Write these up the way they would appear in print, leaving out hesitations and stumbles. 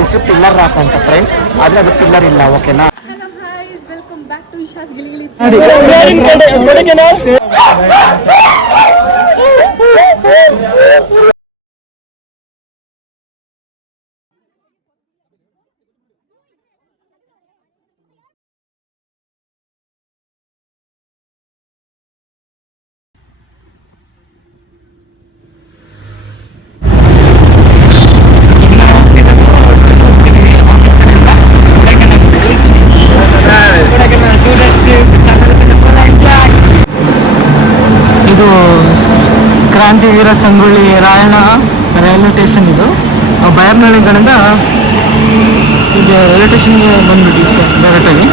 ಹೆಸರು pillar rock ಅಂತ friends, ಆದ್ರೆ ಅದು ಪಿಲ್ಲರ್ ಇಲ್ಲ. ಓಕೆನಾ? Hello guys, welcome back to Isha's Gili ಇದು ಕ್ರಾಂತಿವೀರ ಸಂಗೊಳ್ಳಿ ರಾಯಣ್ಣ ರೈಲ್ವೆ ಸ್ಟೇಷನ್. ಇದು ಬೈರ್ನಳ್ಳಿ ಕಡೆಯಿಂದ ಈಗ ರೈಲ್ವೆ ಸ್ಟೇಷನ್ಗೆ ಬಂದ್ಬಿಟ್ಟು ಡೈರೆಕ್ಟಾಗಿ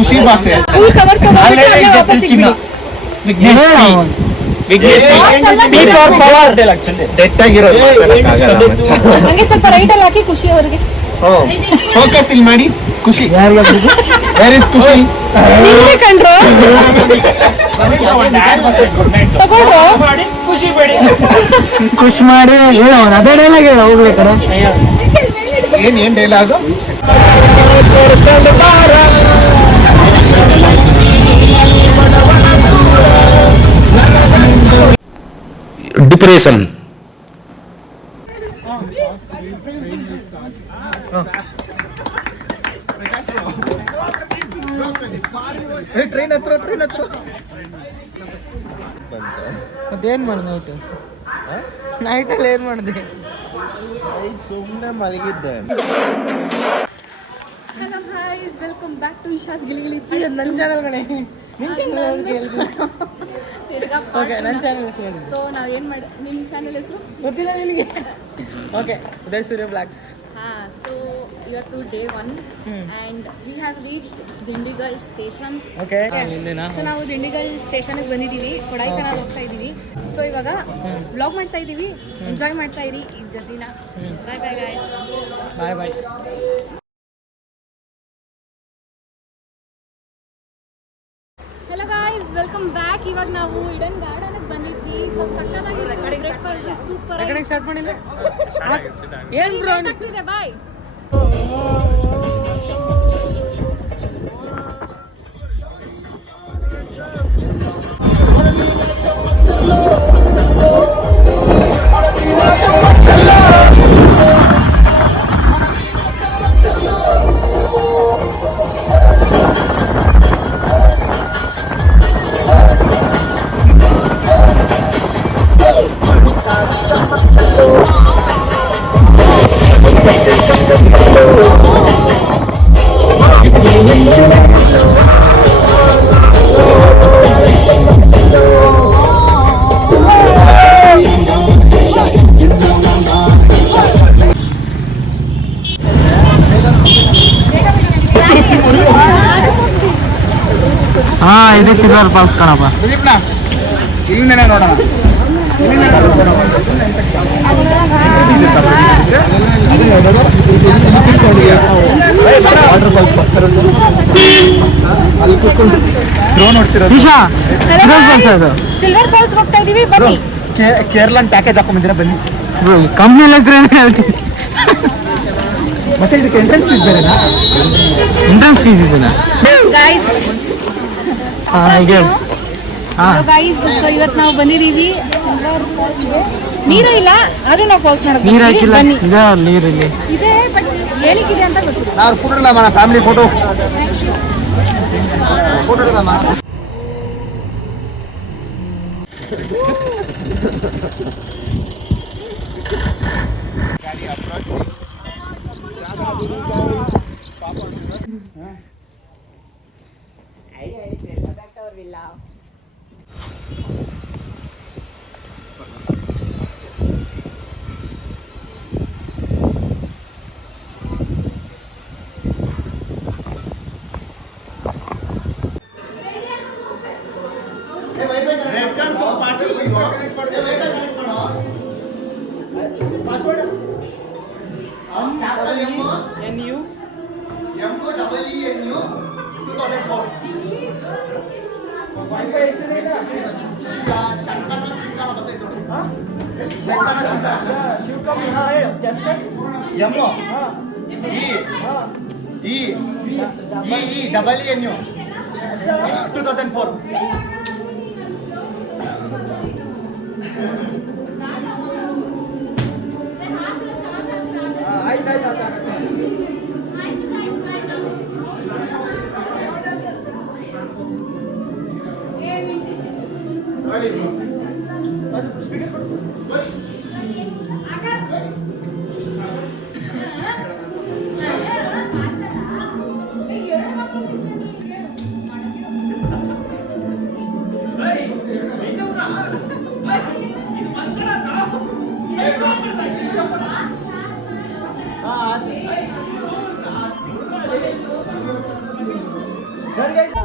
ಖುಷಿ ಭಾಷೆ ಸ್ವಲ್ಪ ರೈಟ್ ಅಲ್ಲಿ ಹಾಕಿ ಖುಷಿ ಅವ್ರಿಗೆ ಫೋಕಸ್ ಇಲ್ಲಿ ಮಾಡಿ. ಖುಷಿ ವೇರ್ ಇಸ್ ಖುಷಿ ಕಂಡ್ರು ಖುಷಿ ಮಾಡಿ ಹೇಳೋ ಅದೇ ಡೈಲಾಗ್ ಹೇಳೋ ಹೋಗ್ಬೇಕಾರೆ. ಏನ್ ಡೈಲಾಗ್? ಡಿಪ್ರೆಷನ್. ಟ್ರೈನ್ ಹತ್ರ ಮತ್ತೇನ್ ಮಾಡಿದೆ ನೈಟಲ್ಲಿ ಏನ್ ಮಾಡಿದೆ? ಸುಮ್ಮನೆ ಮಲಗಿದ್ದೆ. Hello guys, welcome back to Isha's Gili ನನ್ನ ಚಾನಲ್ ಕಡೆ ನನ್ನ ಚಾನಲ್ ಹೆಸರು ಸೊ ನಾವ್ ಏನ್ ಮಾಡಿ ನಿಮ್ ಚಾನೆಲ್ ಹೆಸರು ಗೊತ್ತಿಲ್ಲ ನಿನಗೆ? ಓಕೆ, ಉದಯ್ ಸೂರ್ಯ ಬ್ಲಾಗ್ಸ್. ಸೊ ಇವತ್ತು day 1 and we have reached Dindigul station. Okay, so ನಾವು ದಿಂಡಿಗಲ್ ಸ್ಟೇಷನ್ಗೆ ಬಂದಿದ್ದೀವಿ, ಕೊಡೈಕನಾಲ್ ಹೋಗ್ತಾ ಇದ್ದೀವಿ. ಸೊ ಇವಾಗ ವ್ಲಾಗ್ ಮಾಡ್ತಾ ಇದ್ದೀವಿ, ಎಂಜಾಯ್ ಮಾಡ್ತಾ ಇರಿ ಈ ಜರ್ನಿನ. Bye bye guys. Bye bye. Hello guys, welcome back. ಇವಾಗ ನಾವು ಇಡನ್ ಗಾರ್ಡನ್ಗೆ ಬಂದಿದ್ವಿ. ಸೊ ಸಕ್ಕತ್ತಾಗಿತ್ತು ಬ್ರೇಕ್ಫಾಸ್ಟ್, ಸೂಪರ್ ಆಗಿ ಸ್ಟಾರ್ಟ್ ಮಾಡಿಲ್ಲ ಏನ್ ಬ್ರೋ ಆಗ್ತಿದೆ. ಬಾಯ್. ಹಾ, ಇದೆ ಸಿಲ್ವರ್ ಫಾಲ್ಸ್ ಕಣಪ್ಪ. ಇಲ್ಲಿಂದ ನೋಡೋಣ. ಅಲ್ಲಿ ಕೂತ್ಕೊಂಡು ಡ್ರೋನ್ ನೋಡ್ಸಿರೋದು. ಸಿಲ್ವರ್ ಫಾಲ್ಸ್ ಹೋಗ್ತಾ ಇದೀವಿ, ಬನ್ನಿ. ಕೇರಳನ್ ಪ್ಯಾಕೇಜ್ ಹಾಕೊಂಡ್ಬಂದಿರ, ಬನ್ನಿ. ಕಂಪ್ನಿ ಹೇಳ್ತೀನಿ. ಮತ್ತೆ ಇದಕ್ಕೆ ಎಂಟ್ರೆನ್ಸ್ ಫೀಸ್ ಬೇರೆನಾ? ಎಂಟ್ರೆನ್ಸ್ ಫೀಸ್ ಇದೆನಾ ಗೈಸ್? ಗೈಸ್, ಸೊ ಇವತ್ತು ನಾವು ಬಂದಿದ್ದೀವಿ ನೀರು ಇಲ್ಲ, ಆದ್ರೂ ನಾವು ಫಾಲ್ಸ್ ನೀರು ನೋಡೋದು. ಹಾಕಿಲ್ಲ, ಬನ್ನಿ. ಇದೆ ನೀರಿಲ್ಲಿ ಇದೆ, ಬಟ್ ಹೇಳಿಕ್ಕಿದೆ ಅಂತ ಗೊತ್ತಿಲ್ಲ. ನಾವು ಫೋಟೋ ಇಡಲ್ಲ, ಫ್ಯಾಮಿಲಿ ಫೋಟೋ ಇಡಲ್ಲ. Welcome to party vlogs. Password NU MOEENU 2004. Wi-Fi ಹೆಸರೇನಾ? ಶಂಕರ ಮತ್ತೆ ನೋಡಿ. EEEENU 2004.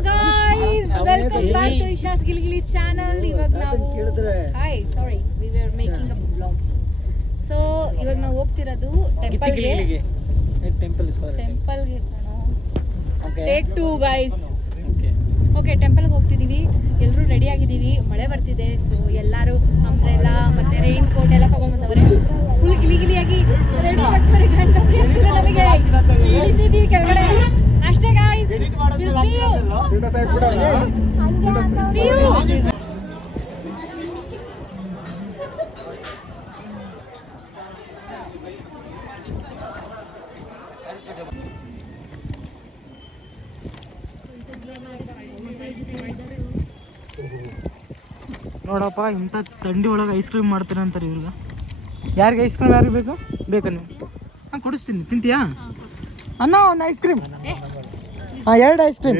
Guys, welcome back to Isha's Gilgili channel. ಇವಾಗ ನಾವು hi sorry we were making a blog. So ಇವಾಗ ನಾವು ಹೋಗ್ತಿರೋದು ಟೆಂಪಲ್ಗೆ. Take 2 guys. ಓಕೆ ಟೆಂಪಲ್ಗೆ ಹೋಗ್ತಿದ್ದೀವಿ. ಎಲ್ಲರೂ ರೆಡಿ ಆಗಿದ್ದೀವಿ. ಮಳೆ ಬರ್ತಿದೆ. ಸೊ ಎಲ್ಲರೂ ಅಂಬ್ರೆಲಾ ಮತ್ತೆ ರೈನ್ ಕೋಟ್ ಎಲ್ಲ ತಗೊಂಡ್ಬಂದವ್ರೆ. ಫುಲ್ ಗಿಲಿಗಿಲಿಯಾಗಿ ರೆಡಿ ಮಾಡ್ತಾರೆ. ಗಂಡ ಪ್ರಿಯತಿದೆ ನಮಗೆ. ಇಳಿದಿದ್ದೀವಿ ಕೆಳಗಡೆ. ಅಷ್ಟೇ ಗೈಸ್. See you. ನೋಡಪ್ಪ ಇಂಥ ಥಂಡಿ ಒಳಗೆ ಐಸ್ ಕ್ರೀಮ್ ಮಾಡ್ತಾರೆ ಅಂತಾರೆ ಇವ್ರಿಗೆ. ಯಾರಿಗೆ ಐಸ್ ಕ್ರೀಮ್ ಯಾರಿಗೆ ಬೇಕು ಬೇಕಾ ನೀವು? ಹಾಂ ಕೊಡಿಸ್ತೀನಿ, ತಿಂತೀಯಾ ಅಣ್ಣ? ಒಂದು ಐಸ್ ಕ್ರೀಮ್. ಹಾಂ 2 ಐಸ್ ಕ್ರೀಮ್.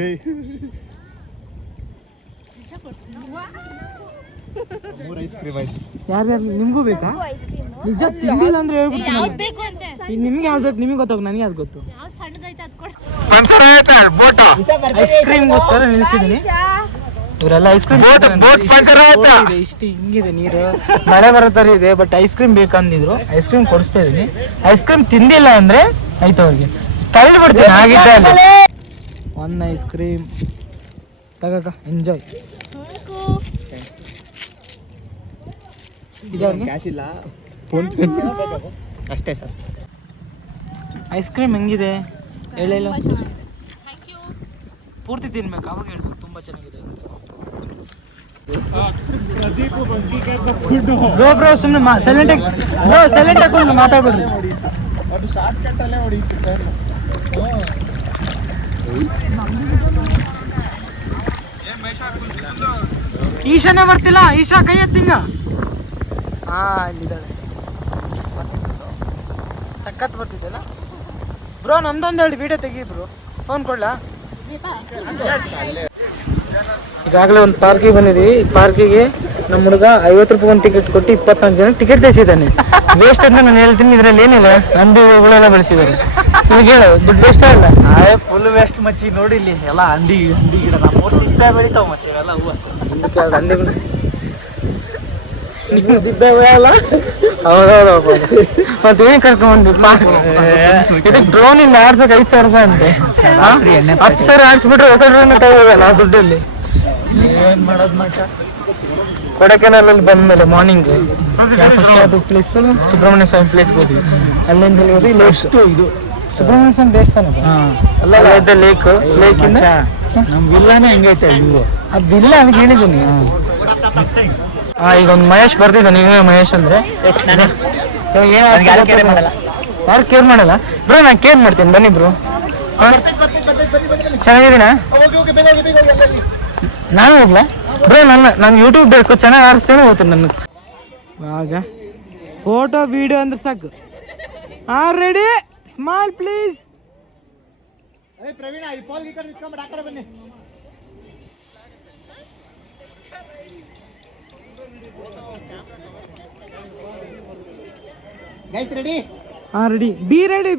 ಯಾರ್ಯಾರು ನಿಮಗೂ ಬೇಕಾ? ನಿಜ ತಿಂದಿಲ್ಲ ಅಂದ್ರೆ ಹೇಳ್ಬಿಡ್ತೀನಿ. ನಿಮ್ಗೆ ಯಾವ್ದು ಬೇಕು? ನಿಮಗೆ ಗೊತ್ತಾಗ, ನನಗೆ ಯಾವ್ದು ಗೊತ್ತು? ಐಸ್ ಕ್ರೀಮ್ಗೋಸ್ಕರ ನಿಲ್ಸಿದ್ದೀನಿ. ಇವರೆಲ್ಲ ಐಸ್ ಕ್ರೀಮ್ ಇಷ್ಟು ಹಿಂಗಿದೆ ನೀರು, ಮಳೆ ಬರೋತರ ಇದೆ. ಬಟ್ ಐಸ್ ಕ್ರೀಮ್ ಬೇಕಂದಿದ್ರು, ಐಸ್ ಕ್ರೀಮ್ ಕೊಡಿಸ್ತಾ ಇದೀನಿ. ಐಸ್ ಕ್ರೀಮ್ ತಿಂದಿಲ್ಲ ಅಂದ್ರೆ ಆಯ್ತು ಅವ್ರಿಗೆ ತಳ್ಳಿ ಬಿಡ್ತೀನಿ. ಹಾಗಿದ್ದಲ್ಲಿ 1 ಐಸ್ ಕ್ರೀಮ್ ತಗಕ, ಎಂಜಾಯ್. ಅಷ್ಟೇ ಸರ್. ಐಸ್ ಕ್ರೀಮ್ ಹೆಂಗಿದೆ ಹೇಳಿಲ್ಲ, ಪೂರ್ತಿ ತಿನ್ಬೇಕು, ಅವಾಗ ಹೇಳ್ಬೇಕು ತುಂಬ ಚೆನ್ನಾಗಿದೆ. ಬ್ರೋ ಸುಮ್ಮನೆ ಸೈಲೆಂಟ್ ಹಾಕೊಂಡು ಮಾತಾಡ್ಬಿಡ್ರಿ. ಅದು ಶಾರ್ಟ್ ಕಟ್ ಅಲ್ಲೇ ಹೊಡಿತಿದ್ದೆ. ಈಶಾನೇ ಬರ್ತಿಲ್ಲ. ಈಶಾ ಕೈ ಎತ್ತಿಂಗ. ಹಾ ಇಲ್ಲಿದ್ದಾಳೆ. ಸಖತ್ ಬರ್ತಿದ್ದಲ್ಲ ಬ್ರೋ. ನಮ್ದೊಂದು ಹೇಳಿ ವಿಡಿಯೋ ತೆಗಿ ಬ್ರೋ. ಫೋನ್ ಕೊಡ್ಲಾ? ಈಗಾಗಲೇ ಒಂದು ಪಾರ್ಕಿಗೆ ಬಂದಿದ್ದೀವಿ. ಈ ಪಾರ್ಕಿಗೆ ನಮ್ಮ ಹುಡುಗ 50 ರೂಪಾಯಿ ಒಂದು ಟಿಕೆಟ್ ಕೊಟ್ಟು 24 ಜನ ಟಿಕೆಟ್ ತೆಗಿಸಿದ್ದಾನೆ. ವೇಸ್ಟ್ ಅಂತ ನಾನು ಹೇಳ್ತೀನಿ. ಇದ್ರಲ್ಲಿ ಏನಿಲ್ಲ, ನಂದು ಹುಳೆಲ್ಲ ಬೆಳೆಸಿದ್ದಾರೆ. ನಿಮಗೆ ಹೇಳು, ದುಡ್ಡು ವೇಸ್ಟ್ ಇಲ್ಲ. ಫುಲ್ ವೇಸ್ಟ್ ಮಚ್ಚಿ. ನೋಡಿ ಇಲ್ಲಿ ಎಲ್ಲ ಹಂದಿ ಗಿಡ ನಮ್ಮೂರು ತಿಂತ ಬೆಳಿತಾವ ಮಚ್ಚಿ ಇವೆಲ್ಲ ಹೂವು. ಹಂದಿ ನೀವು ದಿಬ್ಬ ಅಲ್ಲ? ಹೌದೌದು. ಮತ್ತೆ ಏನ್ ಕರ್ಕೊಂಡ್ಬಂದ್ವಿ ಪಾರ್ಕ್? ಇದಕ್ಕೆ ಡ್ರೋನಿಂದ ಆಡ್ಸೋಕೆ 5,000 ರೂಪಾಯಿ ಅಂತೆ. 10,000 ಆಡ್ಸ್ಬಿಟ್ರೆ ಹೊಸ ಡ್ರೋನ್ ತಗೋಬೇಕಲ್ಲ ಆ ದುಡ್ಡಲ್ಲಿ. ಏನ್ ಮಾಡೋದು ಮಚ್ಚ? ಕೊಡಕೆನಲ್ಲಿ ಬಂದ್ಮೇಲೆ ಮಾರ್ನಿಂಗ್ ಫಸ್ಟ್ ಅದು ಪ್ಲೇಸ್ ಸುಬ್ರಹ್ಮಣ್ಯ ಸ್ವಾಮಿ ಪ್ಲೇಸ್ಗೆ ಹೋದ್ವಿ. ಅಲ್ಲಿಂದ ಹೋಗಿ ನೆಕ್ಸ್ಟ್ ಇದು ಸುಬ್ರಹ್ಮಣ್ಯ ಸ್ವಾಮಿ ದೇವಸ್ಥಾನ ಅಲ್ಲ, ಲೇಕಿಂದ ನಮ್ ವಿಲ್ಲಾನೇ ಹೆಂಗೈತೆ ಇವರು. ಆ ಬಿಲ್ಲ ಅದಕ್ಕೆ ಹೇಳಿದ್ದೀನಿ. ಈಗ ಒಂದು ಮಹೇಶ್ ಬರ್ತಿದ್ದ. ನೀವೇ ಮಹೇಶ್ ಅಂದ್ರೆ ಯಾರು ಕೇರ್ ಮಾಡಲ್ಲ ಬ್ರೋ. ನಾನು ಕೇರ್ ಮಾಡ್ತೀನಿ, ಬನ್ನಿ ಬ್ರೋ. ಚೆನ್ನಾಗಿದ್ದೀನಾ? ನಾನು ಹೋಗ್ಲಾ ಬ್ರೋ? ನಾನು ಯೂಟ್ಯೂಬ್ ಬೇಕು, ಚೆನ್ನಾಗಿ ಆರಿಸ್ತೇನೆ ಹೋಗ್ತೀನಿ. ನನಗೆ ಆಗ ಫೋಟೋ ವಿಡಿಯೋ ಅಂದ್ರೆ ಸಾಕು. Ready, smile please. ಪ್ರವೀಣ, ಈ ಫಾಲ್ ಈ ಕಡೆ ನಿಂತ್ಕೊಂಡ್ಬಿಟ್ಟು ಆ ಕಡೆ ಬನ್ನಿ. Guys ready? Ready. Be ready.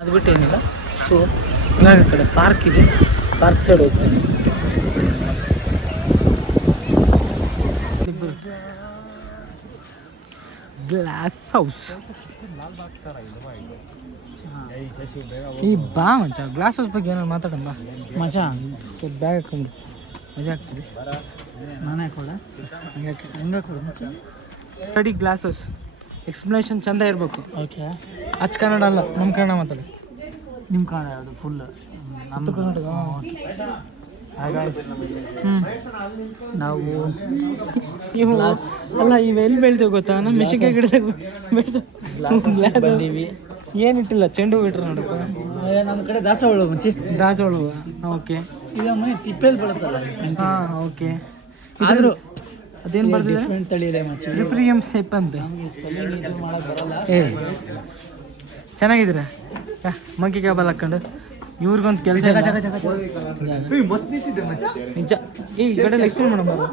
ಅದು ಬಿಟ್ಟು ಏನಿಲ್ಲ. ಸೊ ಇವಾಗ ಕಡೆ ಪಾರ್ಕ್ ಇದೆ, ಪಾರ್ಕ್ ಸೈಡ್ ಹೋಗ್ತೀನಿ. Glass house. ಈ ಬಾ ಮಚ್ಚ ಗ್ಲಾಸ್ ಹೌಸ್ ಬಗ್ಗೆ ಏನಾದ್ರು ಮಾತಾಡೋಣ ಮಚ್ಚ. ಸ್ವಲ್ಪ ಬ್ಯಾಗ್ ಹಾಕೊಂಡ್ರು ಮಜಾ ಆಗ್ತದೆ. ನಾನೇ ಕೊಡ ಹಂಗೆ ಕೊಡು ಮಚ್ಚ. ರೆಡಿ ಗ್ಲಾಸ್ ಹೌಸ್ ಎಕ್ಸ್ಪ್ಲನೇಷನ್ ಚಂದ ಇರಬೇಕು. ಓಕೆ ಅಚ್ಚ ಕನ್ನಡ ಅಲ್ಲ, ನಮ್ಮ ಕನ್ನಡ ಮಾತಾಡಿ. ನಿಮ್ಮ ಕನ್ನಡ ಯಾವುದು ಫುಲ್ ನಮ್ಮ ಕರ್ನಾಟಕ. ನಾವು ಅಲ್ಲ ಇವೆಲ್ಲಿ ಬೆಳಿತೇವೆ ಗೊತ್ತಾ? ನಮ್ಮ ಮೆಣಸಿನ್ಕಾಯಿ ಗಿಡದಾಗ ಬಂದೀವಿ. ಏನಿಟ್ಟಿಲ್ಲ, ಚೆಂಡು ಹೂ ಇಟ್ರು ನೋಡಪ್ಪ. ನಮ್ಮ ಕಡೆ ದಾಸವಾಳ ಮುಂಚೆ ದಾಸವಾಳ. ಓಕೆ ಈಗ ಮನೆ ತಿಪ್ಪೆಲ್ಲಿ ಬರುತ್ತಲ್ಲ. ಹಾಂ ಓಕೆ. ಆದರೂ ಅದೇನು ಬರ್ತಿದೆ ಡಿಫ್ರೆಂಟ್ ತಳಿ ಇದೆ ಮಚ್ಚಿ. ಪ್ರಿಪ್ರಿಯಮ್ ಸೆಪ್ ಅಂತ. ಏ ಚೆನ್ನಾಗಿದ್ದೀರಾ? ಮಂಕಿ ಕ್ಯಾಬಲ್ ಹಾಕೊಂಡು ಇವ್ರಿಗೊಂದು ಕೆಲಸ ನಿಜ. ಈ ಕಡೆ ಎಕ್ಸ್ಪ್ಲೇನ್ ಮಾಡೋಣ.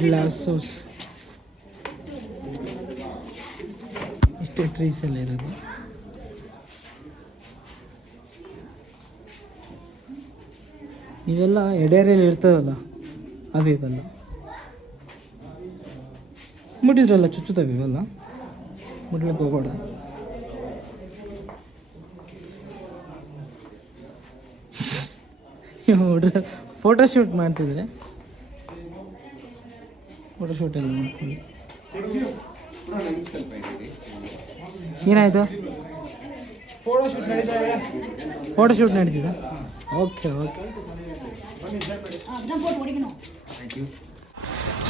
ಗ್ಲಾಸ್ ಹೌಸ್ ಇಷ್ಟೇ ಟ್ರೀಸ್ ಎಲ್ಲ ಇರೋದು. ಇವೆಲ್ಲ ಎಡೆಯಲ್ಲಿ ಇರ್ತದಲ್ಲ ಅವು ಇವೆಲ್ಲ ಮುಟ್ಟಿದ್ರಲ್ಲ ಚುಚ್ಚುತ್ತವೆ. ಇವೆಲ್ಲ ಮುಟ್ಲಿಕ್ಕೆ ಹೋಗೋಣ. ಹುಡುಗ ಫೋಟೋಶೂಟ್ ಮಾಡ್ತಿದ್ರೆ ಫೋಟೋಶೂಟ್ ಎಲ್ಲ ಮಾಡ್ಕೊಂಡು ಏನಾಯಿತು? ಫೋಟೋಶೂಟ್ ನಡೀತಿದೆ. Okay okay.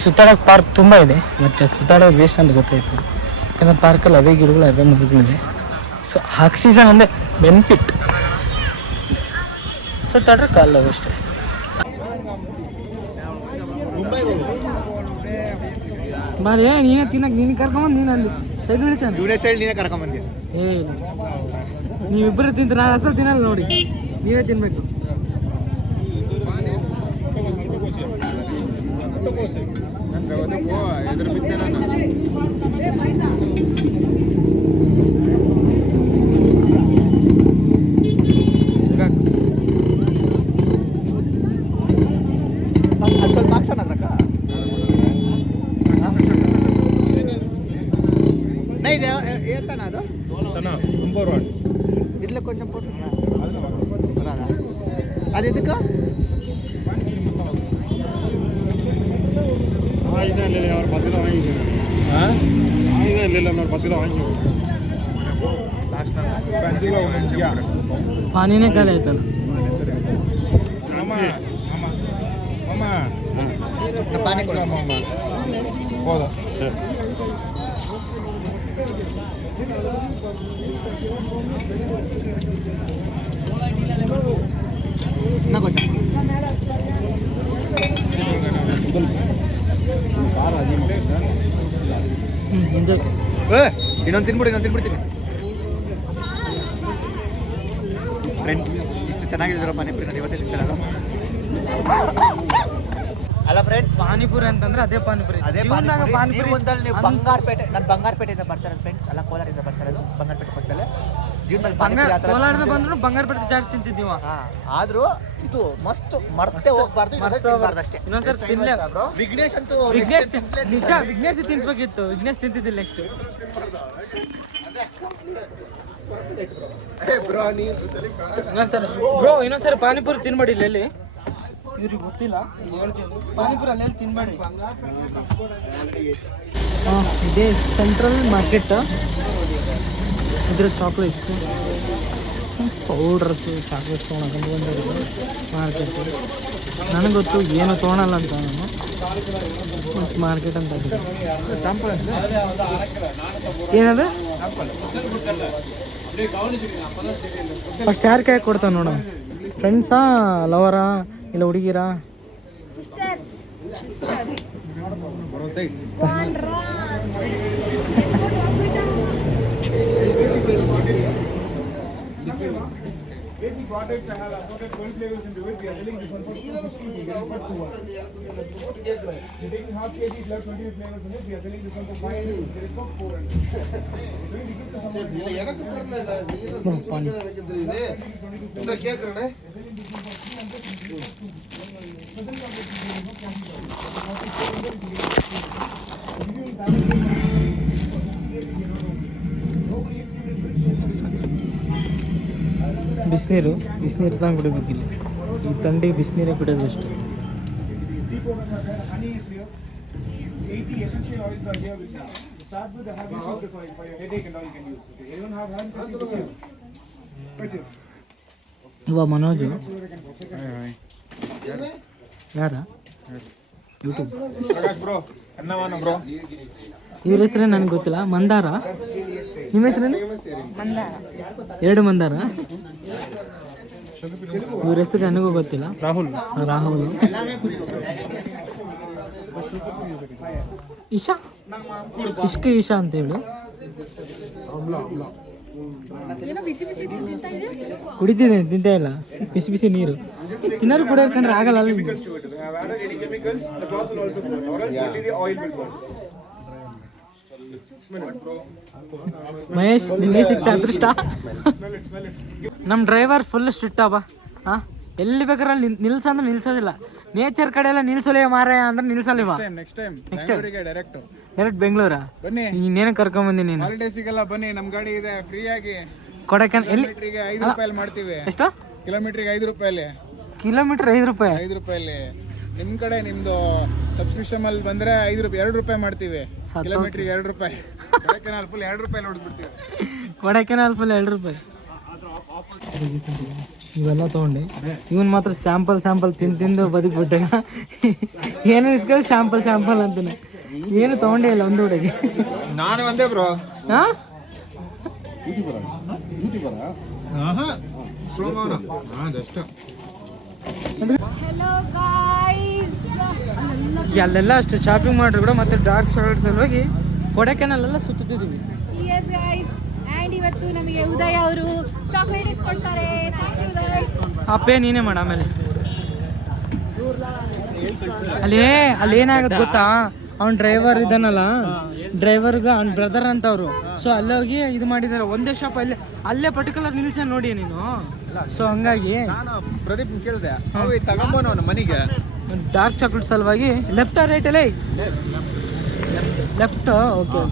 ಸುತ್ತಾಡೋಕೆ ಪಾರ್ಕ್ ತುಂಬ ಇದೆ, ಬಟ್ ಸುತ್ತಾಡೋದು ವೇಸ್ಟ್ ಅಂತ ಗೊತ್ತಾಯಿತು. ಯಾಕಂದರೆ ಪಾರ್ಕಲ್ಲಿ ಅವೇ ಗಿಡಗಳು ಅವೇ ಮರಗಳಿದೆ. ಸೊ ಆಕ್ಸಿಜನ್ ಅಂದರೆ ಬೆನಿಫಿಟ್. ಸುತ್ತಾಡ್ರೆ ಕಾಲ ಅಷ್ಟೇ. ಬಾರಿ ನೀನೇ ತಿನ್ನಕ್ಕೆ ನೀನು ಕರ್ಕೊಂಬಂದು ನೀನು ಅಲ್ಲಿ ಸೈಡ್ ಹಿಡಿತಾನೆ. ನೀನೇ ಕರ್ಕೊಂಬಂದಿ. ಏ ನೀವಿಬ್ಬರು ತಿಂತ, ನಾನು ಅಸಲು ತಿನ್ನಲ್ಲ ನೋಡಿ, ನೀವೇ ತಿನ್ನಬೇಕು. ಸ್ವಲ್ಪ ಹಾಕ್ಸೋಣ ಅದ್ರಕ್ಕ. ಇದು ಏತನ ಅದು ನಂಬರ್ 1 ಇದ್ಲ ಕೊಂಚ போட்டுங்க. அது எதுக்கு? ஆயுதம் இல்லை, அவர் 10 கிலோ வாங்கிக்கோங்க. ஆயுதம் இல்லை, அவர் 10 கிலோ வாங்கிக்கோங்க. லாஸ்ட் 5 கிலோ வாங்கியா ಪಾನಿನೇ ಖಾಲಿ ಆಯ್ತಲ್ಲ. ஆமா ஆமா ஆமா ಪಾನಿ ಕೊಡು ஆமா போதும். சரி ಇನ್ನೊಂದು ತಿನ್ಬಿಡ್ತೀನಿ ಫ್ರೆಂಡ್ಸ್. ಇಷ್ಟು ಚೆನ್ನಾಗಿದ್ರು ಪಾನಿಪುರಿ, ನಾನು ಇವತ್ತೇ ತಿಂತಾರಲ್ಲ. ಅಲ್ಲ ಫ್ರೆಂಡ್ಸ್, ಪಾನಿಪುರಿ ಅಂತಂದ್ರೆ ಅದೇ ಪಾನಿಪುರಿ. ಅದೇ ಪಾನಿಪುರಿ ಒಂದಲ್ಲಿ ನೀವು ಬಂಗಾರಪೇಟೆ, ನಾನು ಬಂಗಾರಪೇಟೆಯಿಂದ ಬರ್ತಾರೆ ಫ್ರೆಂಡ್ಸ್, ಅಲ್ಲ ಕೋಲಾರದಿಂದ ಬರ್ತಾರೆ. ಅದು ಬಂಗಾರಪೇಟೆ ಪಕ್ಕದಲ್ಲೇ ಜೀವನದಲ್ಲಿ ಕೋಲಾರದ ಬಂದ್ರು ಬಂಗಾರಪೇಟೆ ಜಾಸ್ತಿ ತಿಂತಿದ್ದೀವ. ಆದ್ರೂ ಇದು ಮಸ್ತ್ ಮರ್ತೆ ಹೋಗ್ಬಾರ್ದು, ಅಷ್ಟೇ. ಇನ್ನೊಂದ್ಸರಿ ತಿನ್ಲೇ. ವಿಘ್ನೇಶ್ ಅಂತೂ ನಿಜ ವಿಘ್ನೇಶ್ ತಿನ್ಸ್ಬೇಕಿತ್ತು, ವಿಘ್ನೇಶ್ ತಿಂತಿದ್ದಿಲ್ಲ. ನೆಕ್ಸ್ಟ್ ಇನ್ನೊಂದ್ಸರಿ ಪಾನಿಪುರಿ ತಿನ್ಬೇಡಿ ಇಲ್ಲಿ. ಇವ್ರಿಗೆ ಗೊತ್ತಿಲ್ಲ, ಹೇಳ್ತೀನಿ. ಪಾನಿಪುರಿ ಅಲ್ಲೆಲ್ಲಿ ತಿನ್ಬೇಡಿ. ಇದೇ ಸೆಂಟ್ರಲ್ ಮಾರ್ಕೆಟ್. ಇದ್ರ ಚಾಕ್ಲೇಟ್ಸ್, ಪೌಡರ್ಸು, ಚಾಕ್ಲೇಟ್ಸ್ ತೊಗೊಳಕ್ಕೆ ಬಂದಿರೋದು ಮಾರ್ಕೆಟ್. ನನಗೆ ಗೊತ್ತು ಏನು ತೊಗೊಳಲ್ಲ ಅಂತ ನಾನು, ಮತ್ತು ಮಾರ್ಕೆಟ್ ಅಂತ ಏನದು ಫಸ್ಟ್ ಯಾರು ಕೈ ಕೊಡ್ತಾನೆ ನೋಡ? ಫ್ರೆಂಡ್ಸಾ, ಲವರಾ, ಇಲ್ಲ ಹುಡುಗಿರಾ? Sisters Basic products I have assorted 12 flavors into it. We are selling this one for 250. We're taking half kg plus 20 flavors in it. We are selling this one for 500. There is for 400. Going to give to someone. எனக்கு தெரியல, நீங்க தான் சொல்லுங்க, எனக்கு தெரியுது. இந்த கேக்குறேனே. ಬಿಸಿನೀರು ತಂದು ಕುಡಿಬೇಕಿಲ್ಲ, ಈ ತಂಡಿಗೆ ಬಿಸಿನೀರೇ ಕುಡಿಯೋದು ಅಷ್ಟು. ಇವ ಮನೋಜು ಯಾರ ಯೂಟ್ಯೂಬ್ ಇವ್ರ ಹೆಸರೇ ನನಗೆ ಗೊತ್ತಿಲ್ಲ. ಮಂದಾರ, ನಿಮ್ಮ ಹೆಸರೇನು? ಎರಡು ಮಂದಾರ. ಇವ್ರ ಹೆಸರು ನನಗೂ ಗೊತ್ತಿಲ್ಲ. ರಾಹುಲ್. ಇಶಾ ಇಶಾ ಅಂತ ಹೇಳು. ಕುಡಿತೀನಿ, ತಿಂತ ಇಲ್ಲ. ಬಿಸಿ ನೀರು ತಿನ್ನೋರು ಕೂಡ ಯಾಕಂದ್ರೆ ಆಗಲ್ಲ. ಮಹೇಶ್ ನಿನ್ನೆ ಸಿಕ್ತ ಅದೃಷ್ಟ. ನಮ್ಮ ಡ್ರೈವರ್ ಫುಲ್ ಸ್ಟ್ರಿಕ್ಟ್ ಅಪ್ಪ. ಎಲ್ಲಿ ಬೇಕಾದ್ರೆ ಅಲ್ಲಿ ನಿಲ್ಸಂದ್ರೆ ನಿಲ್ಸೋದಿಲ್ಲ. ನೇಚರ್ ಕಡೆ ಎಲ್ಲ ನಿಲ್ಸಲೇ ಮಾರಾಯ ಅಂದ್ರೆ ನಿಲ್ಸಲಿವ. ನೆಕ್ಸ್ಟ್ ಡೈರೆಕ್ಟ್ ಬೆಂಗಳೂರ ಬನ್ನಿ. ಇನ್ನೇನು ಕರ್ಕೊಂಡ್ ಬಂದಿ ನೀನು? ಹಾಲಿಡೇಸಿಗೆಲ್ಲ ಬನ್ನಿ, ನಮ್ ಗಾಡಿ ಇದೆ ಫ್ರೀ ಆಗಿ. ಕೊಡಕನ್ ಎಲ್ಲಿ? 5 ರೂಪಾಯಿ ಮಾಡ್ತೀವಿ. ಎಷ್ಟು? ಕಿಲೋಮೀಟರ್ಗೆ 5 ರೂಪಾಯಿ. ಕಿಲೋಮೀಟರ್ 5 ರೂಪಾಯಿ? 5 ರೂಪಾಯಿ. ನಿಮ್ ಕಡೆ ನಿಮ್ದು ಸಬ್ಸ್ಕ್ರಿಪ್ಷನ್ ಅಲ್ಲಿ ಬಂದ್ರೆ 5 ರೂಪಾಯಿ 2 ರೂಪಾಯಿ ಮಾಡ್ತೀವಿ. ಕಿಲೋಮೀಟರ್ಗೆ 2 ರೂಪಾಯಿ. ಕೊಡಕೆನಾಲ್ ಫುಲ್ 2 ರೂಪಾಯಿ ಹೊಡೆದ್ಬಿಡ್ತೀವಿ. ಕೊಡಕೆನಾಲ್ ಫುಲ್ 2 ರೂಪಾಯಿ. ಇವೆಲ್ಲ ತೊಗೊಂಡೆ. ಇವನ್ ಮಾತ್ರ ಸ್ಯಾಂಪಲ್ ತಿಂದು ಬದುಕ್ಬಿಟ್ಟೆ. ಏನು ಇಸ್ಕೊಂಡು ಸ್ಯಾಂಪಲ್ ಅಂತಾನೆ. ಏನು ತೊಗೊಂಡೇ ಇಲ್ಲ ಒಂದು ಹುಡುಗಿ. ನಾನು ಒಂದೇ ಬ್ರೋ. ಅಲ್ಲೆಲ್ಲ ಅಷ್ಟು ಶಾಪಿಂಗ್ ಮಾಡ್ರಿ ಕೂಡ. ಮತ್ತೆ ಡಾರ್ಕ್ ಶಾರ್ಟ್ಸ್ ಅಲ್ಲಿ ಹೋಗಿ ಕೊಡಕೆನಲ್ಲೆಲ್ಲ ಸುತ್ತಿದ್ದೀವಿ. ಆ್ಯಂಡ್ ಇವತ್ತು ನಮಗೆ ಉದಯ್ ಅವರು ಚಾಕ್ಲೇಟ್ ಇಸ್ಕೊಳ್ತಾರೆ. ಅಪ್ಪೇ ನೀನೇ ಮಾಡ. ಆಮೇಲೆ ಅಲ್ಲಿ ಏನಾಗುತ್ತೆ ಗೊತ್ತಾ, ಅವ್ನ ಡ್ರೈವರ್ ಇದ್ದಾನಲ್ಲ, ಡ್ರೈವರ್ಗೆ ಅವ್ನ ಬ್ರದರ್ ಅಂತವ್ರು. ಸೊ ಅಲ್ಲೇ ಹೋಗಿ ಇದು ಮಾಡಿದಾರೆ. ಒಂದೇ ಶಾಪ್ ಅಲ್ಲೇ ಪರ್ಟಿಕ್ಯುಲರ್ ನಿಲ್ಸ ನೋಡಿ ನೀನು. ಸೊ ಹಂಗಾಗಿ ಪ್ರದೀಪ್ ಕೇಳಿದೆ, ತಗೊಂಬೋನು ಮನೆಗೆ ಡಾರ್ಕ್ ಚಾಕ್ಲೇಟ್ ಸಲುವಾಗಿ. ಲೆಫ್ಟ್ ರೈಟ್ ಅಲ್ಲೇ? ಲೆಫ್ಟ್. ಓಕೆ.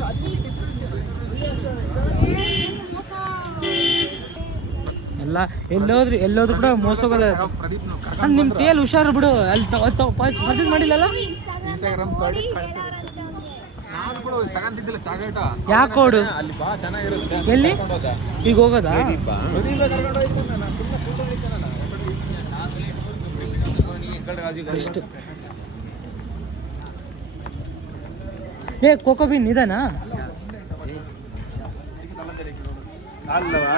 ಎಲ್ಲ ಎಲ್ಲೋದ್ರು ಕೂಡ ಮೋಸ ಹೋಗೋದ. ನಿಮ್ಮ ಟೇಲ್ ಹುಷಾರು ಬಿಡು. ಅಲ್ಲಿ ಪರ್ಚೇಸ್ ಮಾಡಿಲ್ಲಲ್ಲ? ಯಾವ ಕೋಡು? ಎಲ್ಲಿ ಈಗ ಹೋಗೋದಾ? ಎಷ್ಟು ಕೋಕೋ ಬೀನ್ ಇದಾನಾ? ಅಲ್ಲವಾ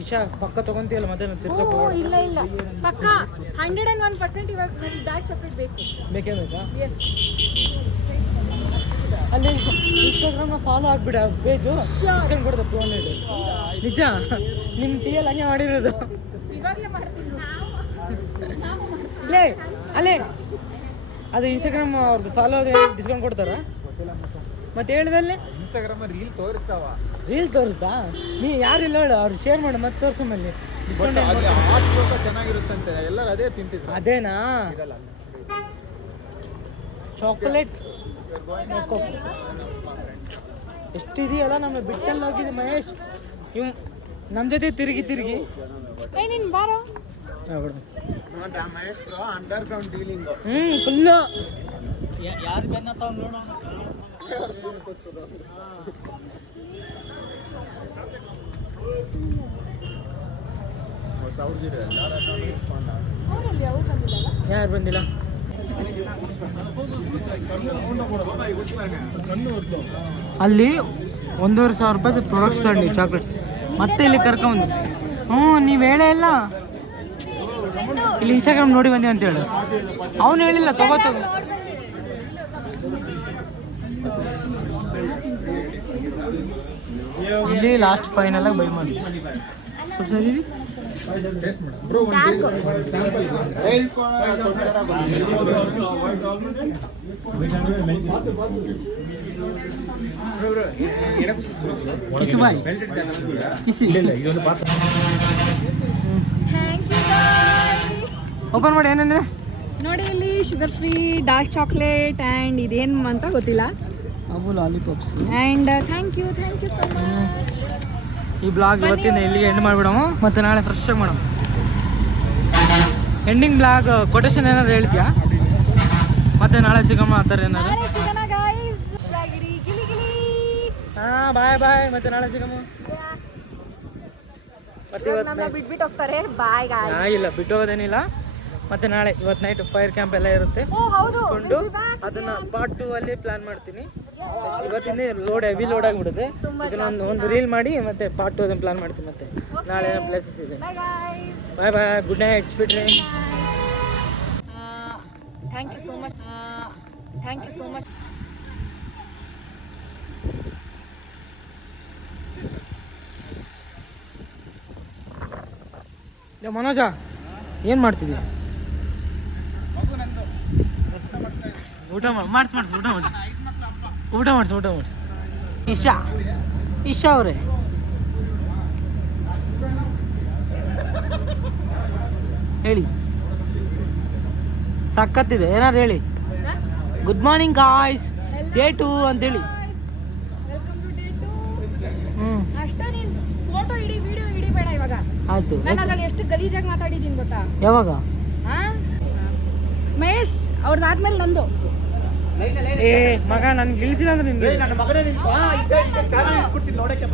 ಇಶಾ ಪಕ್ಕ ತಗೊಂತೀಯಲ್ಲ ಮತ್ತೆ ತಿರ್ಸೋಕೆ? ಇಲ್ಲ ಪಕ್ಕ 101% ಇವಾಗ ಡಾರ್ಕ್ ಚಾಕ್ಲೇಟ್ ಬೇಕೇ ಬೇಕಾ? ಎಸ್. ಅಲ್ಲಿ ಇನ್ಸ್ಟಾಗ್ರಾಮ್ನ ಫಾಲೋ ಆಗ್ಬಿಡ ಪೇಜು. ಇಸ್ಕೊಂಡು ಕೊಡ್ದ 200. ನಿಜ ನಿಮ್ಮ ಟೀಯಲ್ಲಿ ಹಂಗೆ ಮಾಡಿರೋದು. ಇವಾಗಲೇ ಮಾಡ್ತೀನಿ. ಅಲ್ಲೇ ಅದು ಇನ್ಸ್ಟಾಗ್ರಾಮ್ ಅವ್ರದ್ದು ಫಾಲೋ ಡಿಸ್ಕೌಂಟ್ ಕೊಡ್ತಾರಾ? ಮತ್ತೆ ಹೇಳಿದಲ್ಲಿ ಇನ್ಸ್ಟಾಗ್ರಾಮ್ ರೀಲ್ ತೋರಿಸ್ತಾ? ನೀ ಯಾರಿಲ್ಲ ಹೇಳು, ಅವ್ರು ಶೇರ್ ಮಾಡಿ ಮತ್ತೆ ತೋರಿಸಮಲ್ಲಿ ಡಿಸ್ಕೌಂಟ್. ಚೆನ್ನಾಗಿರುತ್ತಂತೆ, ಎಲ್ಲರೂ ಅದೇ ತಿಂತಿದ್ರು. ಅದೇನಾ ಚಾಕ್ಲೇಟ್? ಎಷ್ಟಿದೆಯಲ್ಲ ನಮ್ಮ ಬಿಟ್ಟಲ್ಲಿ ಹೋಗಿದೆ ಮಹೇಶ್. ಇವ್ ನಮ್ಮ ಜೊತೆ ತಿರುಗಿ ನೀನು ಬಾರೋ. ಅಂಡರ್ಗ್ರೌಂಡ್ ಡೀಲಿಂಗ್ ಫುಲ್ಲು ಯಾರು ಬೆನ್ನತ್ತಾವ ನೋಡೋ. ಯಾರು ಬಂದಿಲ್ಲ? ಅಲ್ಲಿ 1,500 ರೂಪಾಯಿ ಪ್ರಾಡಕ್ಟ್ಸ್ ಆಡಲಿ ಚಾಕ್ಲೇಟ್ಸ್. ಮತ್ತೆ ಇಲ್ಲಿ ಕರ್ಕೊಂಬಂದು ನೀವು ಹೇಳೇ ಇಲ್ಲ. ಇಲ್ಲಿ ಇನ್ಸ್ಟಾಗ್ರಾಮ್ ನೋಡಿ ಬಂದೆ ಅಂತ ಹೇಳು. ಅವನು ಹೇಳಿಲ್ಲ ತಗೋತ. ಇಲ್ಲಿ ಲಾಸ್ಟ್ ಫೈನಲ್ ಆಗಿ ಬೈ ಮಾಡಿ ಸರಿ. ಕಿಸಿ ಬಾಯ್ ಕಿಸಿ ಓಪನ್ ಮಾಡಿ ಏನೇನಿದೆ ನೋಡಿ ಇಲ್ಲಿ sugar free dark chocolate and ಇದೇನು ಅಂತ ಗೊತ್ತಿಲ್ಲ. ಅವು lollipops. And thank you so much. ಈ ಬ್ಲಾಗ್ ಇವತ್ತಿಂದ ಇಲ್ಲಿಗೆ ಎಂಡ್ ಮಾಡಿಬಿಡೋಣ, ಮತ್ತೆ ನಾಳೆ ಫ್ರೆಶ್ ಆಗಿ ಮಾಡೋಣ. ಎಂಡಿಂಗ್ ಬ್ಲಾಗ್ ಕೊಟೇಶನ್ ಏನಾದ್ರು ಹೇಳ್ತೀಯಾ? ಮತ್ತೆ ನಾಳೆ ಸಿಗೋಣ ಆ ಥರ ಏನಾದ್ರು? ಹಾಂ ಬಾಯ್ ಮತ್ತೆ ನಾಳೆ ಸಿಗೋಣ. ಮತ್ತೆ ಇವತ್ತು ಬಿಟ್ಬಿಟ್ಟು ಹೋಗ್ತಾರೆ. Bye guys. ಇಲ್ಲ ಬಿಟ್ಟು ಹೋಗೋದೇನಿಲ್ಲ. ಮತ್ತೆ ನಾಳೆ ಇವತ್ತು ನೈಟ್ ಫೈರ್ ಕ್ಯಾಂಪ್ ಎಲ್ಲ ಇರುತ್ತೆ, ಇಸ್ಕೊಂಡು ಅದನ್ನ ಪಾರ್ಟ್ 2 ಅಲ್ಲಿ ಪ್ಲಾನ್ ಮಾಡ್ತೀನಿ. ಇವತ್ತಿಂದ ಹೆವಿ ಲೋಡ್ ಆಗಿಬಿಡುತ್ತೆ. ಇದನ್ನ ಒಂದು ರೀಲ್ ಮಾಡಿ ಮತ್ತೆ ಪಾರ್ಟ್ 2 ಅದನ್ನ ಪ್ಲಾನ್ ಮಾಡ್ತೀನಿ. ಮತ್ತೆ ನಾಳೆ ಪ್ಲೇಸಸ್ ಇದೆ. Bye good night sweet dreams. Thank you so much. ಮನೋಜ ಏನು ಮಾಡ್ತಿದ್ಯಾ? ಊಟ ಮಾಡಿಸ್. ಇಶಾ ಅವರೇ ಹೇಳಿ, ಸಖತ್ತಿದೆ ಏನಾರು ಹೇಳಿ. ಗುಡ್ ಮಾರ್ನಿಂಗ್ ಗಾಯ್ಸ್, ಡೇ 2 ಅಂತೇಳಿ. Welcome to day 2. ಅಷ್ಟೇ ನೀನು ಫೋಟೋ ಇಡಿ, ವಿಡಿಯೋ ಇಡಿಬೇಡ ಇವಾಗ. ಆಯ್ತು. ನಾನು ಅದ್ರಲ್ಲಿ ಎಷ್ಟು ಗಲೀಜಾಗಿ ಮಾತಾಡಿದ್ದೀನಿ ಗೊತ್ತಾ? ಯಾವಾಗ? ಮಹೇಶ್ ಅವ್ರದ್ದಾದ್ಮೇಲೆ ನಂದು. ಏ ಮಗ ನನ್ಗೆ ಇಳಿಸಿಲ್ಲ ಅಂದ್ರೆ ನಿನ್ಗೆ ನನ್ನ ಮಗನೇ ನೋಡಕ್ಕೆ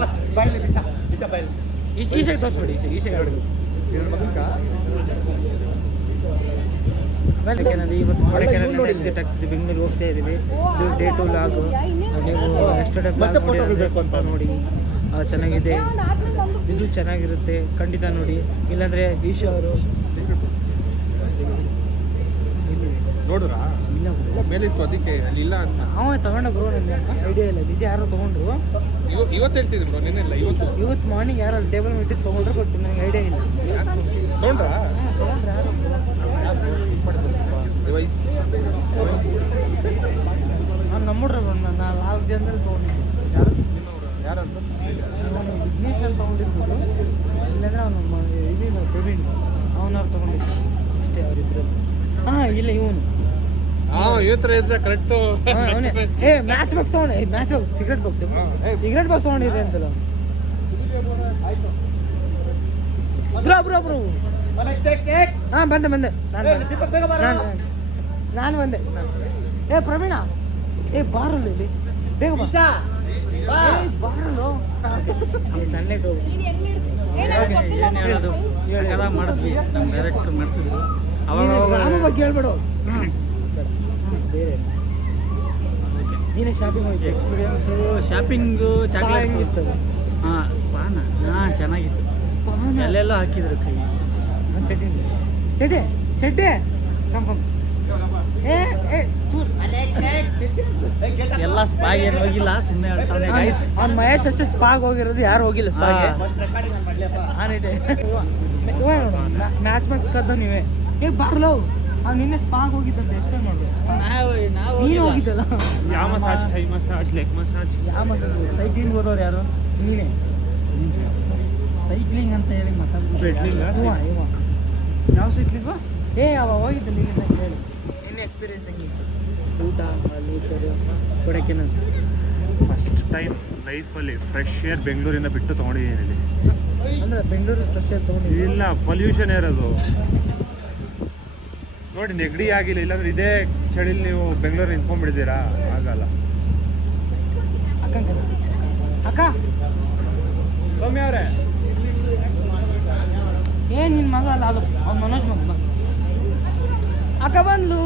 ಈಶಾಗೆ ತೋರಿಸ್ಬಿಡಿ. ಇವತ್ತು ಕೊಡೈಕೆನಾಲ್ ಎಕ್ಸಿಟ್ ಆಗ್ತಿದೆ, ಬೆಂಗಳೂರಿಗೆ ಹೋಗ್ತಾ ಇದ್ದೀವಿ. ಇದು ಡೇ 2 ಲಾಗು. ನೀವು ಎಸ್ಟರ್ಡೇ ಬ್ಲಾಗ್ ನೋಡಿರಬೇಕು ಅಂತ ನೋಡಿ, ಚೆನ್ನಾಗಿದೆ. ಇದು ಚೆನ್ನಾಗಿರುತ್ತೆ, ಖಂಡಿತ ನೋಡಿ. ಇಲ್ಲಾಂದರೆ ಈಶಾ ಅವರು ನೋಡ್ರಾ? ಇಲ್ಲ ಮೇಲಿತ್ತು, ಅದಕ್ಕೆ ಅಲ್ಲಿ ಇಲ್ಲ ಅಂತ ಅವೇ ತಗೊಂಡು ಬ್ರೋ. ನನಗೆ ಐಡಿಯಾ ಇಲ್ಲ, ನಿಜ ಯಾರೋ ತೊಗೊಂಡ್ರು. ಇವತ್ತು ಹೇಳ್ತಿದ್ರು ಬ್ರೋ, ನಿನ್ನೆಲ್ಲ ಇವತ್ತು ಮಾರ್ನಿಂಗ್ ಯಾರು ಅಲ್ಲಿ ಟೇಬಲ್ ಇಟ್ಟಿದ್ದು ತೊಗೊಂಡ್ರೆ ಕೊಟ್ಟು ನನಗೆ ಐಡಿಯಾ ಇಲ್ಲ. ತೊಗೊಂಡ್ರಾ? ನಾನು ನಮ್ಮಡ್ರೆ ನಾನು 4 ಜನರಲ್ಲಿ ತೊಗೊಂಡಿದ್ದೆ. ಯಾರಂತ ವಿಘ್ನೇಶ್ ಅಂತ ತೊಗೊಂಡಿರ್ಬೋದು, ಇಲ್ಲಾಂದ್ರೆ ಅವನು ಇದು ಪ್ರವೀಣ್ ಅವನವ್ರು ತೊಗೊಂಡಿದ್ದು ಅಷ್ಟೇ, ಅವರಿಬ್ಬರು. ಇಲ್ಲ ಇವನು ಇವತ್ತರ ಇದ್ರೆ ಕರೆಕ್ಟು. ಮ್ಯಾಚ್ ಬಾಕ್ಸ್ ತೊಗೊಂಡು, ಮ್ಯಾಚ್ ಬಾಕ್ಸ್ ಸಿಗರೇಟ್ ಬಾಕ್ಸ್ ತೊಗೊಂಡಿದೆ ಅಂತಲ್ಲ ಬ್ರೋ. ಬಂದೆ ನಾನು ಬಂದೆ. ಪ್ರವೀಣ ಬಾರಲ್ಲ ಇಲ್ಲಿ ಬೇಗ ಬಾರಲ್ಲ. ಸಂಡೇ ಏನು ಹೇಳೋದು, ಮಾಡಿದ್ವಿ. ನಮ್ಮ ಡೈರೆಕ್ಟರ್ ಮಾಡಿಸಿದ್ರು. ಅವಾಗ ಬಗ್ಗೆ ಹೇಳ್ಬೇಡು. ಬೇರೆ ನೀನೇ ಶಾಪಿಂಗ್ ಹೋಗಿ ಎಕ್ಸ್ಪೀರಿಯನ್ಸು. ಶಾಪಿಂಗು ಚಾಕ್ಲೇಟ್ ಸ್ಪಾನ ಚೆನ್ನಾಗಿತ್ತು. ಸ್ಪಾನ್ ಅಲ್ಲೆಲ್ಲ ಹಾಕಿದ್ರು ಕೈ. ಶೆಡ್ಡೆ ಕನ್ಫರ್ಮ್. ಎಲ್ಲ ಸ್ಪಾಗ್ ಏನು ಹೋಗಿಲ್ಲ, ಸುಮ್ಮನೆ ಹೇಳ್ತಾನೆ ಗೈಸ್. ಅವ್ನು ಮಹೇಶ್ ಅಷ್ಟೇ ಸ್ಪಾಗ್ ಹೋಗಿರೋದು, ಯಾರು ಹೋಗಿಲ್ಲ ಸ್ಪಾಗೆ. ಆನಿದೆ ಮ್ಯಾಚ್ ಕದ್ದು ನೀವೇ ಬಾರ್ಲೋ. ಅವ್ನು ನಿನ್ನೆ ಸ್ಪಾಗ್ ಹೋಗಿದ್ದಂತೆ. ಎಕ್ಸ್ಪ್ಲೇನ್ ಮಾಡೋದು. ನೀನು ಹೋಗಿದ್ದಲ್ಲ. ಯಾವ massage, Thai massage, leg massage, ಯಾವ ಮಸಾಜ್? ಸೈಕ್ಲಿಂಗ್ ಹೋದವ್ರು ಯಾರು? ನೀನೇ. ಸೈಕ್ಲಿಂಗ್ ಅಂತ ಹೇಳಿ ಮಸಾಜ್ ಬೆಡ್ಲಿಂಗ ಯಾವ ಸೈಕ್ಲಿಂಗು? ಅವ ಹೋಗಿದ್ದ ನೀನು ಹೇಳಿ. ನಿನ್ನೆ ಎಕ್ಸ್ಪೀರಿಯನ್ಸ್ ಹೆಂಗಿತ್ತು? ಊಟ, ನೇಚರು, ಕೊಡೈಕೆನಾಲ್. ಫಸ್ಟ್ ಟೈಮ್ ಲೈಫಲ್ಲಿ ಫ್ರೆಶ್ ಏರ್ ಬೆಂಗಳೂರಿಂದ ಬಿಟ್ಟು ತೊಗೊಂಡಿದ್ದೀನಿ ಇಲ್ಲಿ. ಅಂದರೆ ಬೆಂಗಳೂರು ಫ್ರೆಶ್ ಏರ್ ತೊಗೊಂಡಿಲ್ಲ. ಇಲ್ಲ, ಪೊಲ್ಯೂಷನ್ ಇರೋದು ನೋಡಿ. ನೆಗಡಿ ಆಗಿಲ್ಲ, ಇಲ್ಲಾಂದ್ರೆ ಇದೇ ಚಳಿಲಿ ನೀವು ಬೆಂಗಳೂರು ನಿಂತ್ಕೊಂಡ್ಬಿಡ್ತೀರಾ? ಆಗಲ್ಲ. ಅಕ್ಕ ಸೌಮ್ಯ ಅವರೇ, ನಿನ್ನ ಮಗ ಅಲ್ಲ ಅದು, ಅವ್ನು ಮನೋಜ್ ಮಗ. ಅಕ್ಕ ಬಂದ್ಲು.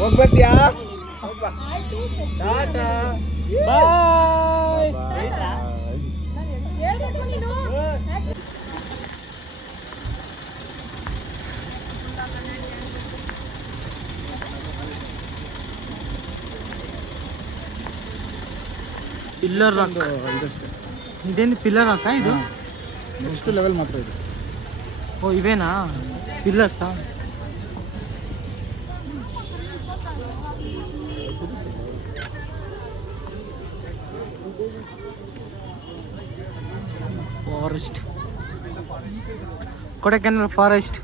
ಹೋಗ್ಬರ್ತೀಯಾ? Tata bye. ಪಿಲ್ಲರ್ ರಾಕ್ ಇದಷ್ಟೇ. ಇದೇನು ಪಿಲ್ಲರ್ ರಾಕಾ ಇದು? ನೆಕ್ಸ್ಟ್ ಲೆವೆಲ್ ಮಾತ್ರ ಇದು. ಓ ಇವೇನಾ ಪಿಲ್ಲರ್ಸಾ? Forest, Kodaikanal forest.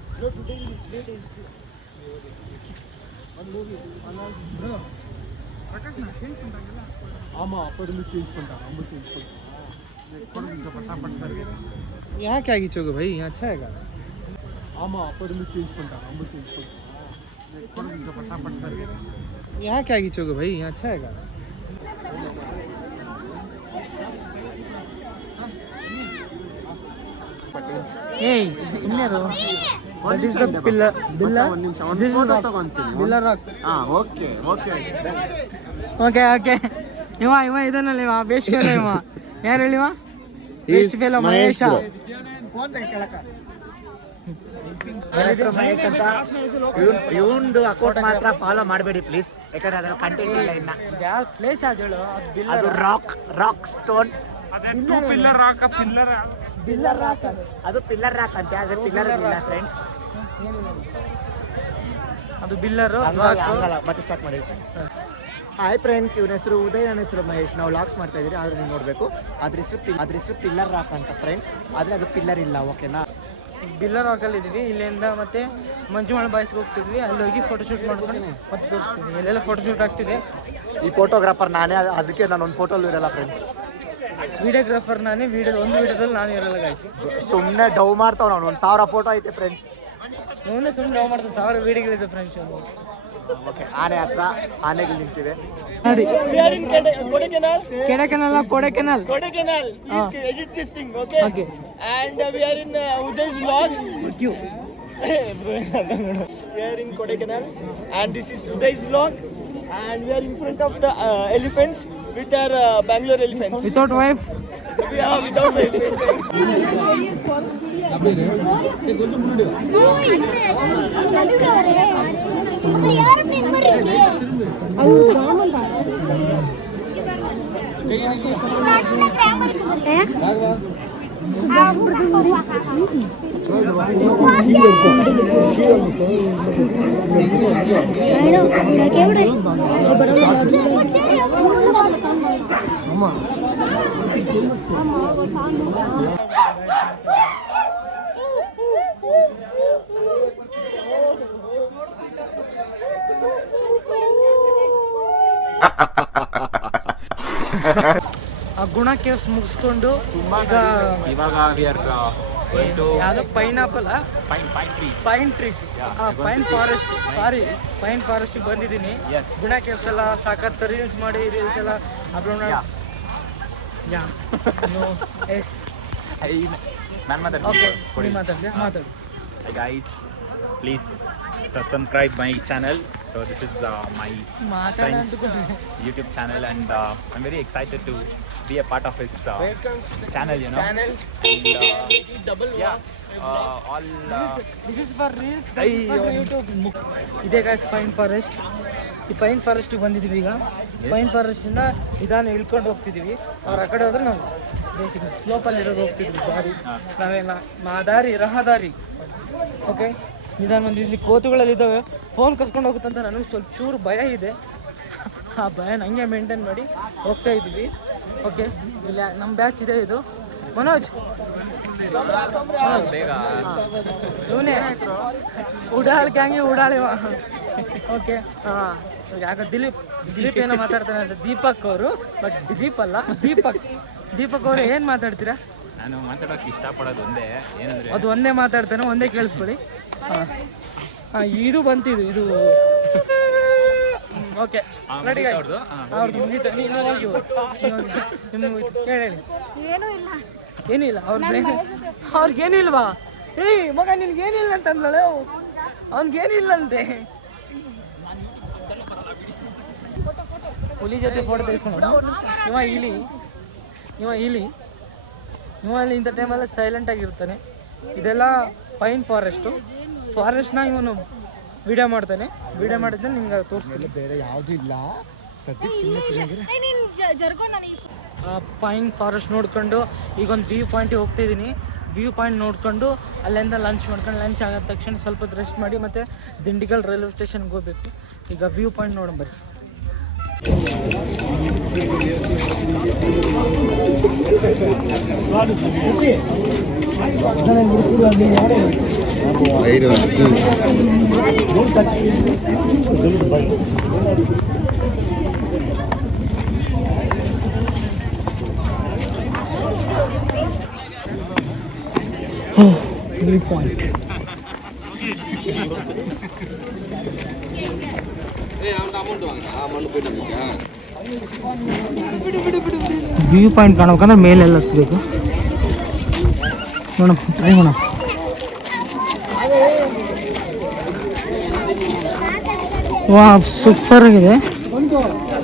यहाँ क्या खींचोगे भाई? यहाँ अच्छा है यहाँ क्या खींचोगे भाई? यहाँ अच्छा है ಏಯ್ ಸುಮ್ಮನೆ pillar rock. Okay okay okay okay. ಇವ ಇದನ್ನಲ್ಲ, ಇವ ಬೇಸ್ಟ್ ಫೇಲ್. ಇವ ಯಾರು ಹೇಳಿವ? ಬೇಸ್ಟ್ ಫೇಲ್ ಮಹೇಶ. ಮಹೇಶ್ ಅಂತ. ಇವಂದು ಅಕೌಂಟ್ ಮಾತ್ರ ಫಾಲೋ ಮಾಡಬೇಡಿ ಪ್ಲೀಸ್, ಯಾಕಂದ್ರೆ ಅದ್ರಲ್ಲಿ ಕಂಟೆಂಟ್ ಇಲ್ಲ ಇನ್ನ. ಯಾವ ಪ್ಲೇಸ್ ಅದು? ಅದು ರಾಕ್ ಸ್ಟೋನ್. Pillar rock. ಅದು ಪಿಲ್ಲರ್ ರಾಕ್ ಅಂತೆ, ಆದ್ರೆ ಪಿಲ್ಲರ್ ಇಲ್ಲ ಫ್ರೆಂಡ್ಸ್. ಅದು ಬಿಲ್ಲರ್ ಹಂಗಲ್ಲ, ಮತ್ತೆ ಸ್ಟಾರ್ಟ್ ಮಾಡಿರ್ತೀನಿ. ಹಾಯ್ ಫ್ರೆಂಡ್ಸ್, ಇವನ ಹೆಸರು ಉದಯ್, ನನ್ನ ಹೆಸರು ಮಹೇಶ್. ನಾವು ಲಾಗ್ಸ್ ಮಾಡ್ತಾ ಇದ್ದೀರಿ, ಆದ್ರೆ ನೀವು ನೋಡಬೇಕು. ಅದ್ರ ಹೆಸರು ಪಿಲ್ಲರ್ ರಾಕ್ ಅಂತ ಫ್ರೆಂಡ್ಸ್, ಆದ್ರೆ ಅದು ಪಿಲ್ಲರ್ ಇಲ್ಲ. ಓಕೆನಾ? ಬಿಲ್ಲರ್ ರಾಕಲ್ಲಿ ಇದೀವಿ. ಇಲ್ಲಿಂದ ಮತ್ತೆ ಮಂಜುಮಳ ಬಾಯ್ಸ್ಗೆ ಹೋಗ್ತಿದ್ವಿ. ಅಲ್ಲಿ ಹೋಗಿ ಫೋಟೋಶೂಟ್ ಮಾಡ್ಕೊಂಡು ಮತ್ತೆ ತೋರಿಸ್ತೀವಿ ಎಲ್ಲೆಲ್ಲ ಫೋಟೋಶೂಟ್ ಆಗ್ತಿದೆ. ಈ ಫೋಟೋಗ್ರಾಫರ್ ನಾನೇ, ಅದಕ್ಕೆ ನಾನು ಒಂದು ಫೋಟೋಲ್ಲೂ ಇರಲ್ಲ ಫ್ರೆಂಡ್ಸ್. ವಿಡಿಯೋಗ್ರಾಫರ್ ನಾನೇ. ಒಂದು ವಿಡಿಯೋದಲ್ಲಿ ನಾನು ಇರಲ್ಲ ಗಾಯ್ಸಿ. ಸುಮ್ಮನೆ ಡೌ ಮಾಡ್ತಾವ. ನಾನು 1000 ಫೋಟೋ ಐತೆ ಫ್ರೆಂಡ್ಸ್. ಸುಮ್ಮನೆ ಡೌ ಮಾಡ್ತಾರೆ. 1000 ವಿಡಿಯೋಗಳಿದೆ ಫ್ರೆಂಡ್ಸ್. ಓಕೆ, ಆನೆ ಹತ್ರ ಆನೆಗಳು ನಿಂತಿವೆ. Kodaikanal. Please edit this thing, okay? Okay. And we are in Uday's vlog. We are in Kodaikanal, and this is Uday's vlog. And we are in front of the elephants with our Bangalore elephants. Without wife. We are without wife. ಆ ಗುಣ caves ಮುಗಿಸ್ಕೊಂಡು ಇವಾಗ ಯಾವ್ದೋ pineapple pine trees pine forest pine forest ಬಂದಿದ್ದೀನಿ. Guna caves ಎಲ್ಲ ಸಾಕತ್ reels ಮಾಡಿ, reels ಎಲ್ಲ ಅಪ್ಲೋಡ್ ಮಾಡಿ. ಮಾತಾಡು. Guys, please subscribe my channel. So this is my friend's YouTube channel, and I'm very excited to be a part of his channel, you know. And all This is for reels, for YouTube. ಇದೆ guys fine forest. ಈ fine forest ಬಂದಿದ್ದೀವಿ ಈಗ. Fine forest ಇಂದ ನಿಧಾನ ಇಳ್ಕೊಂಡು ಹೋಗ್ತಿದೀವಿ. ಅವ್ರ ಆ ಕಡೆ ಹೋದ್ರೆ ನಾವು ಬೇಸಿಕ್ ಸ್ಲೋಪಲ್ಲಿ ಇರೋದು ಹೋಗ್ತಿದ್ವಿ ದಾರಿ. ನಾವೇನ ರಹದಾರಿ. ಓಕೆ, ನಿಧಾನ ಬಂದಿದ್ವಿ. ಕೋತುಗಳಲ್ಲಿ ಇದ್ದಾವೆ. ಫೋನ್ ಕಸ್ಕೊಂಡು ಹೋಗುತ್ತಂತ ನನಗೆ ಸ್ವಲ್ಪ ಚೂರು ಭಯ ಇದೆ. ಆ ಭಯನ ಹಂಗೆ ಮೇಂಟೈನ್ ಮಾಡಿ ಹೋಗ್ತಾ ಇದ್ದೀವಿ. ಓಕೆ, ಇಲ್ಲ ನಮ್ಮ ಬ್ಯಾಚ್ ಇದೆ. ಇದು ಮನೋಜ್ ಇವನೇ ಉಡಾಳ್ಗೆ ಉಡಾಳಿವ. ಓಕೆ, ಹಾಂ, ಯಾಕ ದಿಲೀಪ್ ಏನೋ ಮಾತಾಡ್ತಾನೆ ಅಂತ. ದೀಪಕ್ ಅವರು, ಬಟ್ ದಿಲೀಪ್ ಅಲ್ಲ, ದೀಪಕ್ ಅವರು. ಏನು ಮಾತಾಡ್ತೀರಾ? ನಾನು ಮಾತಾಡೋಕೆ ಇಷ್ಟಪಡೋದು ಒಂದೇ, ಏನಂದ್ರೆ ಅದು ಒಂದೇ ಮಾತಾಡ್ತಾನೆ, ಒಂದೇ ಕೇಳಿಸ್ಕೊಳ್ಳಿ. ಹಾಂ, ಇದು ಬಂತಿದ್ದು ಇದು. ಓಕೆ, ರೆಡಿ ಅವ್ರದ್ದು ಮುಗೀತು. ನೀವು ಹೋಗಿ ಹೇಳಿ. ಏನಿಲ್ಲ ಅವ್ರಿಗೇನಿಲ್ವಾ? ಏಯ್ ಮಗ, ನಿನ್ಗೇನಿಲ್ಲ ಅಂತಂದ್ಲಳೆ. ಅವ್ನಿಗೇನಿಲ್ಲಂತೆ. ಹುಲಿ ಜೊತೆ ಫೋಟೋ ತೆಗೆಸ್ಕೊಂಡು ಇವ ಇಲ್ಲಿ ಇಂಥ ಟೈಮಲ್ಲಿ ಸೈಲೆಂಟ್ ಆಗಿರ್ತಾನೆ. ಇದೆಲ್ಲ ಪೈನ್ ಫಾರೆಸ್ಟ್ನ ಇವನು ವಿಡಿಯೋ ಮಾಡ್ತಾನೆ. ವಿಡಿಯೋ ಮಾಡಿದ್ಮೇಲೆ ನಿಮ್ಗೆ ತೋರಿಸ್ತೀನಿ. ಬೇರೆ ಯಾವುದೂ ಇಲ್ಲ ಸದ್ಯಕ್ಕೆ. ಪೈನ್ ಫಾರೆಸ್ಟ್ ನೋಡ್ಕೊಂಡು ಈಗ ಒಂದು ವ್ಯೂ ಪಾಯಿಂಟಿಗೆ ಹೋಗ್ತಿದ್ದೀನಿ. ವ್ಯೂ ಪಾಯಿಂಟ್ ನೋಡ್ಕೊಂಡು ಅಲ್ಲಿಂದ ಲಂಚ್ ಮಾಡ್ಕೊಂಡು, ಲಂಚ್ ಆಗಿದ ತಕ್ಷಣ ಸ್ವಲ್ಪ ರೆಸ್ಟ್ ಮಾಡಿ ಮತ್ತೆ ದಿಂಡಿಗಲ್ ರೈಲ್ವೆ ಸ್ಟೇಷನ್ಗೆ ಹೋಗ್ಬೇಕು. ಈಗ ವ್ಯೂ ಪಾಯಿಂಟ್ ನೋಡೋಣ ಬರ್ರಿ. ವ್ಯೂ ಪಾಯಿಂಟ್ ವ್ಯೂ ಪಾಯಿಂಟ್ ಕಾಣಬೇಕಂದ್ರೆ ಮೇಲೆಲ್ಲ ಹತ್ಬೇಕು. ನೋಡೋಣ, ಟ್ರೈ ಮಾಡೋಣ. ವಾ, ಸೂಪರ್ ಆಗಿದೆ.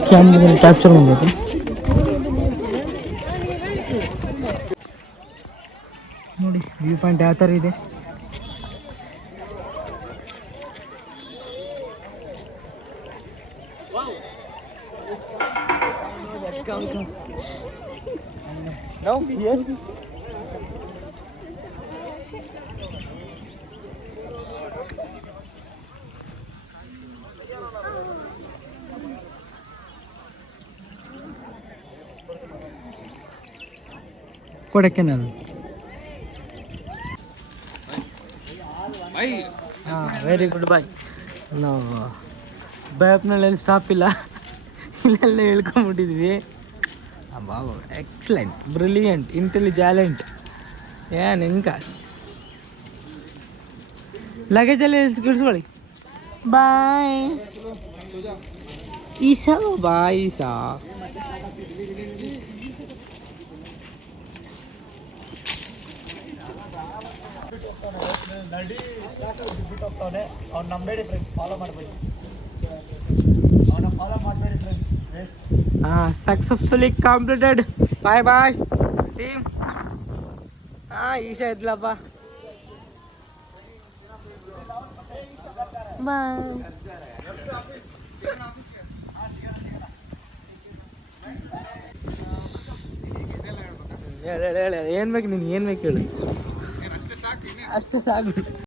ಕ್ಯಾಮ್ರಾದಲ್ಲಿ ಕ್ಯಾಪ್ಚರ್ ಮಾಡಬೇಕು. ನೋಡಿ ವ್ಯೂ ಪಾಯಿಂಟ್ ಯಾವ ಥರ ಇದೆ. Now here. ಕೊಡೈಕೆನಾಲ್. ಹಾಂ, ವೆರಿ ಗುಡ್. ಬಾಯ್. ನಾವು ಬ್ಯಾಪ್ನಲ್ಲಿ ಸ್ಟಾಪ್ ಇಲ್ಲ, ಇಲ್ಲೆಲ್ಲ ಹೇಳ್ಕೊಂಬಿಟ್ಟಿದ್ವಿ. ಬಾಬಾ, ಎಕ್ಸಲೆಂಟ್, ಬ್ರಿಲಿಯಂಟ್, ಇಂಟೆಲಿಜೆಂಟ್. ಏನು ಇಂಕ ಲಗೇಜಲ್ಲಿ ಇಳಿಸ್ಕೊಳ್ಳಿ. ಬಾಯ್ ಈಸಾ, ಬಾಯ್ ಈಸಾ. ನಡಿ ಬಿಟ್ಟು ಹೋಗ್ತಾವನೆ. ಅವ್ನು ನಂಬೇಡಿ ಫ್ರೆಂಡ್ಸ್, ಫಾಲೋ ಮಾಡಬೇಡಿ, ಅವನ ಫಾಲೋ ಮಾಡಬೇಡಿ friends, waste. Successfully completed. Bye bye team. Isha ಇದ್ಲಪ್ಪ. ಬಾಯ್. ಹೇಳಿ ಏನು ಬೇಕು, ನಿನ್ಗೆ ಏನು ಬೇಕು ಹೇಳು. ಅಷ್ಟೇ ಸಾಕು.